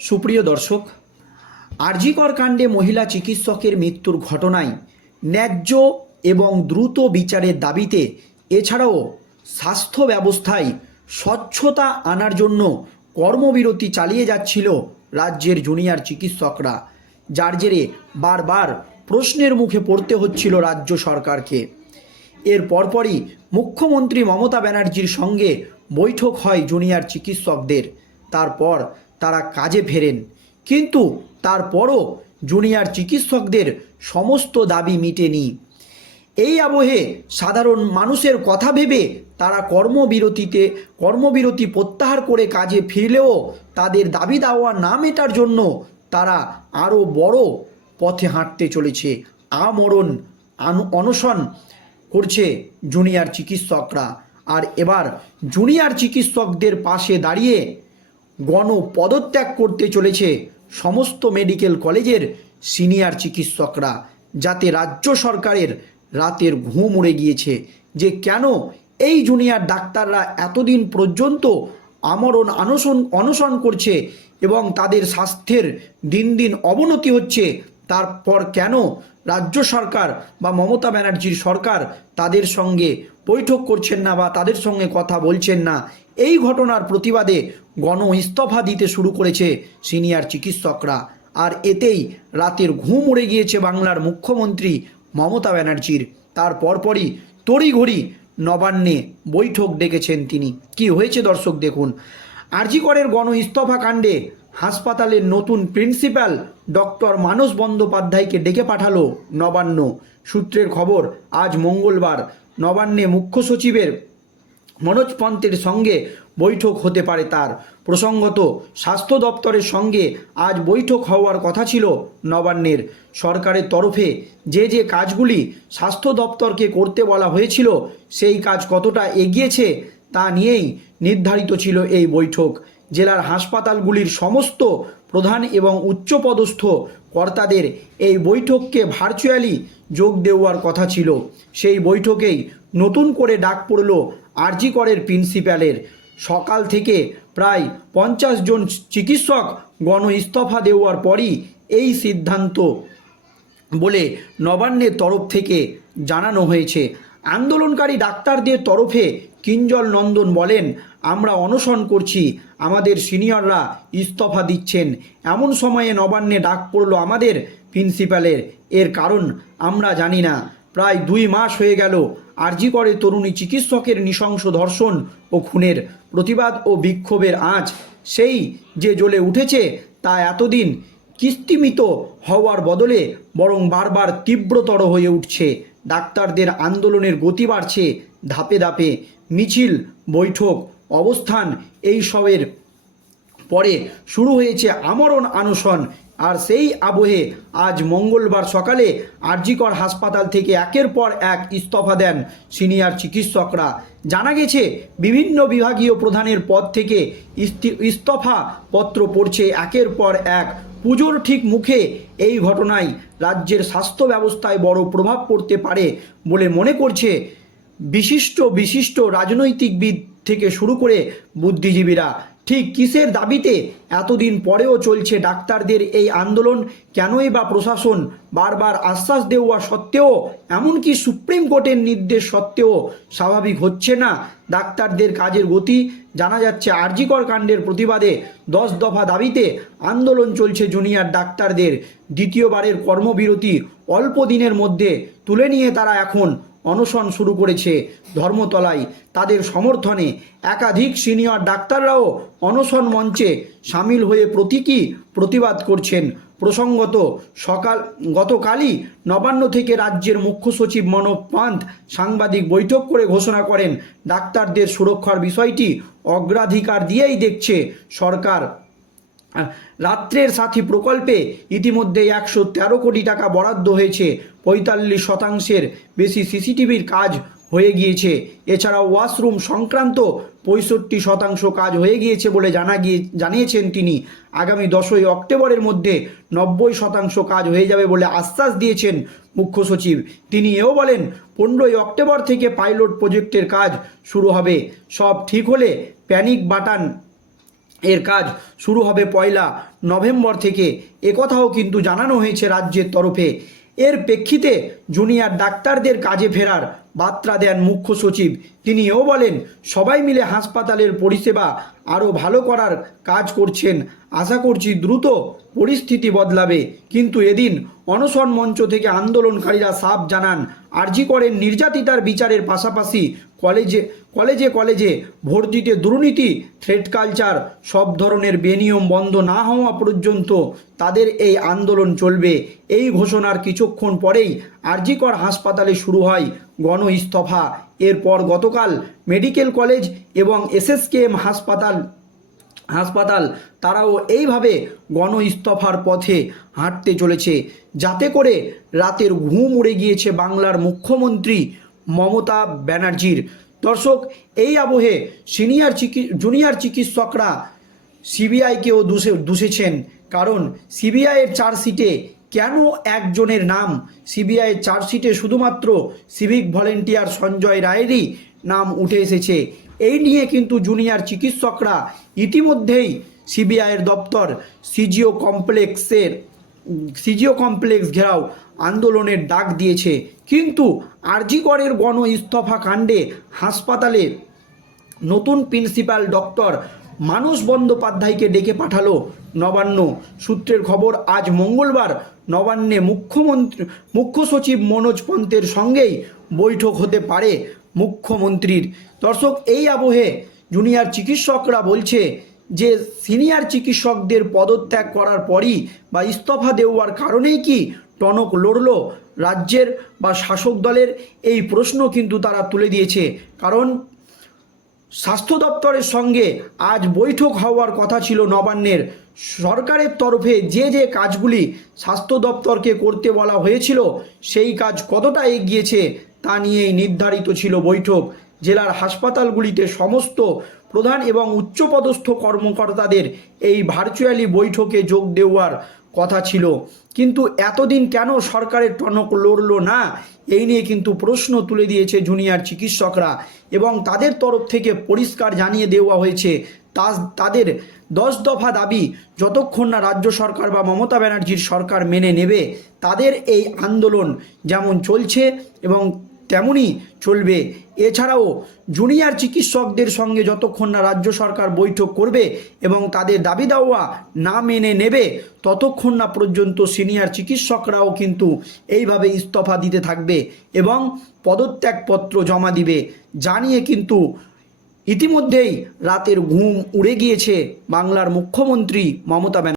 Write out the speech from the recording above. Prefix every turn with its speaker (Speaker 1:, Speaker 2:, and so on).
Speaker 1: সুপ্রিয় দর্শক আরজিকর কাণ্ডে মহিলা চিকিৎসকের মৃত্যুর ঘটনায় ন্যায্য এবং দ্রুত বিচারের দাবিতে এছাড়াও স্বাস্থ্য ব্যবস্থায় স্বচ্ছতা আনার জন্য কর্মবিরতি চালিয়ে যাচ্ছিল রাজ্যের জুনিয়র চিকিৎসকরা, যার জেরে বারবার প্রশ্নের মুখে পড়তে হচ্ছিল রাজ্য সরকারকে। এর পরপরই মুখ্যমন্ত্রী মমতা ব্যানার্জির সঙ্গে বৈঠক হয় জুনিয়র চিকিৎসকদের। তারপর তারা কাজে ফেরেন। কিন্তু তারপরও জুনিয়র চিকিৎসকদের সমস্ত দাবি মিটেনি। এই আবহে সাধারণ মানুষের কথা ভেবে তারা কর্মবিরতিতে, কর্মবিরতি প্রত্যাহার করে কাজে ফিরলেও তাদের দাবি দাওয়া না মেটার জন্য তারা আরও বড় পথে হাঁটতে চলেছে। আমরণ অনশন করছে জুনিয়র চিকিৎসকরা। আর এবার জুনিয়র চিকিৎসকদের পাশে দাঁড়িয়ে গণ পদত্যাগ করতে চলেছে সমস্ত মেডিকেল কলেজের সিনিয়র চিকিৎসকরা, যাতে রাজ্য সরকারের রাতের ঘুম উড়ে গিয়েছে। যে কেন এই জুনিয়র ডাক্তাররা এতদিন পর্যন্ত আমরণ আনশন অনশন করছে এবং তাদের স্বাস্থ্যের দিন দিন অবনতি হচ্ছে, তারপর কেন রাজ্য সরকার বা মমতা ব্যানার্জির সরকার তাদের সঙ্গে বৈঠক করছেন না বা তাদের সঙ্গে কথা বলছেন না? এই ঘটনার প্রতিবাদে গণ ইস্তফা দিতে শুরু করেছে সিনিয়র চিকিৎসকরা। আর এতেই রাতের ঘুম উড়ে গিয়েছে বাংলার মুখ্যমন্ত্রী মমতা ব্যানার্জির। তার পরপরই তড়িঘড়ি নবান্নে বৈঠক ডেকেছেন তিনি। কি হয়েছে দর্শক দেখুন। আরজিকরের গণ ইস্তফা কাণ্ডে হাসপাতালের নতুন প্রিন্সিপাল ডক্টর মানস বন্দ্যোপাধ্যায়কে ডেকে পাঠালো নবান্ন। সূত্রের খবর, আজ মঙ্গলবার নবান্নে মুখ্য সচিবের মনোজ পন্থের সঙ্গে বৈঠক হতে পারে তার। প্রসঙ্গত, স্বাস্থ্য দপ্তরের সঙ্গে আজ বৈঠক হওয়ার কথা ছিল নবান্নের। সরকারের তরফে যে যে কাজগুলি স্বাস্থ্য দপ্তরকে করতে বলা হয়েছিল, সেই কাজ কতটা এগিয়েছে তা নিয়েই নির্ধারিত ছিল এই বৈঠক। জেলার হাসপাতালগুলির সমস্ত প্রধান এবং উচ্চপদস্থ কর্তাদের এই বৈঠককে ভার্চুয়ালি যোগ দেওয়ার কথা ছিল। সেই বৈঠকেই নতুন করে ডাক পড়ল আরজিকরের প্রিন্সিপালের সকাল থেকে প্রায় পঞ্চাশ জন চিকিৎসক গণ ইস্তফা দেওয়ার পরই এই সিদ্ধান্ত বলে নবান্নের তরফ থেকে জানানো হয়েছে। আন্দোলনকারী ডাক্তারদের তরফে কিঞ্জল নন্দন বলেন, আমরা অনশন করছি, আমাদের সিনিয়ররা ইস্তফা দিচ্ছেন। এমন সময়ে নবান্নে ডাক পড়ল আমাদের প্রিন্সিপালের। এর কারণ আমরা জানি না। প্রায় দুই মাস হয়ে গেল আরজি করে তরুণী চিকিৎসকের নৃশংস ধর্ষণ ও খুনের প্রতিবাদ ও বিক্ষোভের আঁচ। সেই যে জ্বলে উঠেছে তা এতদিন কিস্তিমিত হওয়ার বদলে বরং বারবার তীব্রতর হয়ে উঠছে। ডাক্তারদের আন্দোলনের গতি বাড়ছে ধাপে ধাপে। মিছিল, বৈঠক, অবস্থান, এই সবের পরে শুরু হয়েছে আমরণ আনশন। আর সেই আবহে আজ মঙ্গলবার সকালে আরজিকর হাসপাতাল থেকে একের পর এক ইস্তফা দেন সিনিয়র চিকিৎসকরা। জানা গেছে, বিভিন্ন বিভাগীয় প্রধানের পদ থেকে ইস্তি- ইস্তফা পত্র পড়ছে একের পর এক। পুজোর ঠিক মুখে এই ঘটনায় রাজ্যের স্বাস্থ্য ব্যবস্থায় বড় প্রভাব পড়তে পারে বলে মনে করছে বিশিষ্ট বিশিষ্ট রাজনৈতিকবিদ থেকে শুরু করে বুদ্ধিজীবীরা। ঠিক কিসের দাবিতে? এতদিন পরেও চলছে ডাক্তারদের এই আন্দোলন। কেনই বা প্রশাসন বারবার আশ্বাস দেওয়া সত্ত্বেও, এমনকি সুপ্রিম কোর্টের নির্দেশ সত্ত্বেও স্বাভাবিক হচ্ছে না। ডাক্তারদের কাজের গতি জানা যাচ্ছে আরজিকর কাণ্ডের প্রতিবাদে। দশ দফা দাবিতে আন্দোলন চলছে জুনিয়র ডাক্তারদের। দ্বিতীয়বারের কর্মবিরতি অল্প দিনের মধ্যে তুলে নিয়ে তারা এখন অনশন শুরু করেছে ধর্মতলায়। তাদের সমর্থনে একাধিক সিনিয়র ডাক্তাররাও অনশন মঞ্চে সামিল হয়ে প্রতীকী প্রতিবাদ করছেন। প্রসঙ্গত, সকাল গতকালই নবান্ন থেকে রাজ্যের মুখ্য সচিব মনোজ পান্থ সাংবাদিক বৈঠক করে ঘোষণা করেন, ডাক্তারদের সুরক্ষার বিষয়টি অগ্রাধিকার দিয়েই দেখছে সরকার। রাত্রের সাথী প্রকল্পে ইতিমধ্যে একশো তেরো কোটি টাকা বরাদ্দ হয়েছে। পঁয়তাল্লিশ শতাংশের বেশি সিসিটিভির কাজ হয়ে গিয়েছে। এছাড়াও ওয়াশরুম সংক্রান্ত পঁয়ষট্টি শতাংশ কাজ হয়ে গিয়েছে বলে জানা গিয়ে জানিয়েছেন তিনি। আগামী দশই অক্টোবরের মধ্যে নব্বই শতাংশ কাজ হয়ে যাবে বলে আশ্বাস দিয়েছেন মুখ্য সচিব। তিনি এও বলেন, পনেরোই অক্টোবর থেকে পাইলট প্রজেক্টের কাজ শুরু হবে। সব ঠিক হলে প্যানিক বাটান এর কাজ শুরু হবে পয়লা নভেম্বর থেকে। একথাও কিন্তু জানানো হয়েছে রাজ্যের তরফে। এর প্রেক্ষিতে জুনিয়র ডাক্তারদের কাজে ফেরার বার্তা দেন মুখ্য সচিব। তিনি এও বলেন, সবাই মিলে হাসপাতালের পরিষেবা আরও ভালো করার কাজ করছেন। আশা করছি দ্রুত পরিস্থিতি বদলাবে। কিন্তু এদিন অনশন মঞ্চ থেকে আন্দোলনকারীরা সাফ জানান, আর্জি করেন নির্যাতিতার বিচারের পাশাপাশি কলেজে কলেজে কলেজে ভর্তিতে দুর্নীতি থ্রেড কালচার সব ধরনের বেনিয়ম বন্ধ না হওয়া পর্যন্ত তাদের এই আন্দোলন চলবে। এই ঘোষণার কিছুক্ষণ পরেই আরজিকর হাসপাতালে শুরু হয় গণ ইস্তফা। এরপর গতকাল মেডিকেল কলেজ এবং এসএসকেএম হাসপাতাল হাসপাতাল তারাও এইভাবে গণ ইস্তফার পথে হাঁটতে চলেছে। যাতে করে রাতের ঘুম উড়ে গিয়েছে বাংলার মুখ্যমন্ত্রী মমতা ব্যানার্জির। দর্শক, এই আবহে সিনিয়র চিকি, জুনিয়র চিকিৎসকরা সিবিআইকেও দুষে, দুষেছেন। কারণ সিবিআইয়ের চার্জশিটে কেন একজনের নাম? সিবিআইয়ের চার্জশিটে শুধুমাত্র সিভিক ভলেন্টিয়ার সঞ্জয় রায়েরই নাম উঠে এসেছে। এই নিয়ে কিন্তু জুনিয়র চিকিৎসকরা ইতিমধ্যেই সিবিআইয়ের দপ্তর সিজিও কমপ্লেক্সের সিজিও কমপ্লেক্স ঘেরাও আন্দোলনের ডাক দিয়েছে। কিন্তু আরজিকরের গণ ইস্তফা কাণ্ডে হাসপাতালে নতুন প্রিন্সিপাল ডক্টর মানস বন্দ্যোপাধ্যায়কে ডেকে পাঠালো নবান্ন। সূত্রের খবর, আজ মঙ্গলবার নবান্নে মুখ্যমন্ত্রী, মুখ্য সচিব মনোজ পন্তের সঙ্গেই বৈঠক হতে পারে মুখ্যমন্ত্রীর। দর্শক, এই আবহে জুনিয়র চিকিৎসকরা বলছে যে সিনিয়র চিকিৎসকদের পদত্যাগ করার পরই বা ইস্তফা দেওয়ার কারণেই কি টনক লড়ল রাজ্যের বা শাসক দলের? এই প্রশ্ন কিন্তু তারা তুলে দিয়েছে। কারণ স্বাস্থ্য দপ্তরের সঙ্গে আজ বৈঠক হওয়ার কথা ছিল নবান্নের। সরকারের তরফে যে যে কাজগুলি স্বাস্থ্য দপ্তরকে করতে বলা হয়েছিল, সেই কাজ কতটা এগিয়েছে তা নিয়েই নির্ধারিত ছিল বৈঠক। জেলার হাসপাতালগুলিতে সমস্ত প্রধান এবং উচ্চপদস্থ কর্মকর্তাদের এই ভার্চুয়ালি বৈঠকে যোগ দেওয়ার কথা ছিল। কিন্তু এতদিন কেন সরকারের টনক লড়ল না? এই নিয়ে কিন্তু প্রশ্ন তুলে দিয়েছে জুনিয়র চিকিৎসকরা এবং তাদের তরফ থেকে পরিষ্কার জানিয়ে দেওয়া হয়েছে। তা তাদের দশ দফা দাবি, যতক্ষণ না রাজ্য সরকার বা মমতা ব্যানার্জির সরকার মেনে নেবে, তাদের এই আন্দোলন যেমন চলছে এবং তেমনই চলবে। এছাড়াও জুনিয়র চিকিৎসকদের সঙ্গে যতক্ষণ না রাজ্য সরকার বৈঠক করবে এবং তাদের দাবি দাওয়া না মেনে নেবে, ততক্ষণ না পর্যন্ত সিনিয়র চিকিৎসকরাও কিন্তু এইভাবে ইস্তফা দিতে থাকবে এবং পদত্যাগপত্র জমা দিবে জানিয়ে কিন্তু ইতিমধ্যেই রাতের ঘুম উড়ে গিয়েছে বাংলার মুখ্যমন্ত্রী মমতা ব্যানার্জি।